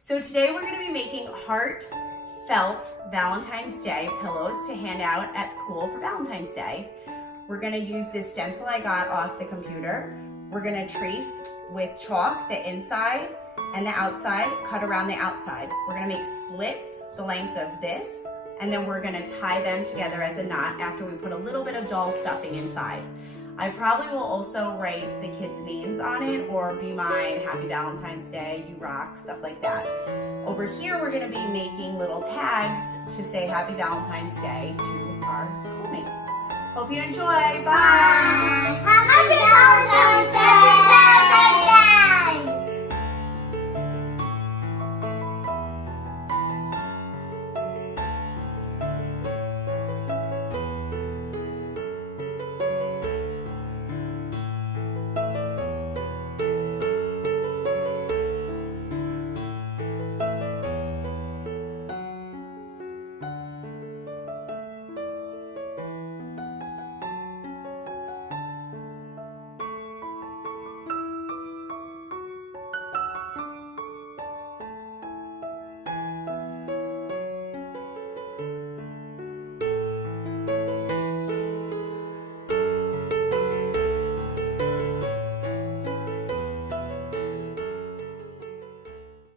So today we're gonna be making heartfelt Valentine's Day pillows to hand out at school for Valentine's Day. We're gonna use this stencil I got off the computer. We're gonna trace with chalk the inside and the outside, cut around the outside. We're gonna make slits the length of this, and then we're gonna tie them together as a knot after we put a little bit of doll stuffing inside. I probably will also write the kids' names on it, or be mine, Happy Valentine's Day, you rock, stuff like that. Over here, we're gonna be making little tags to say Happy Valentine's Day to our schoolmates. Hope you enjoy, bye! Happy Valentine's Day!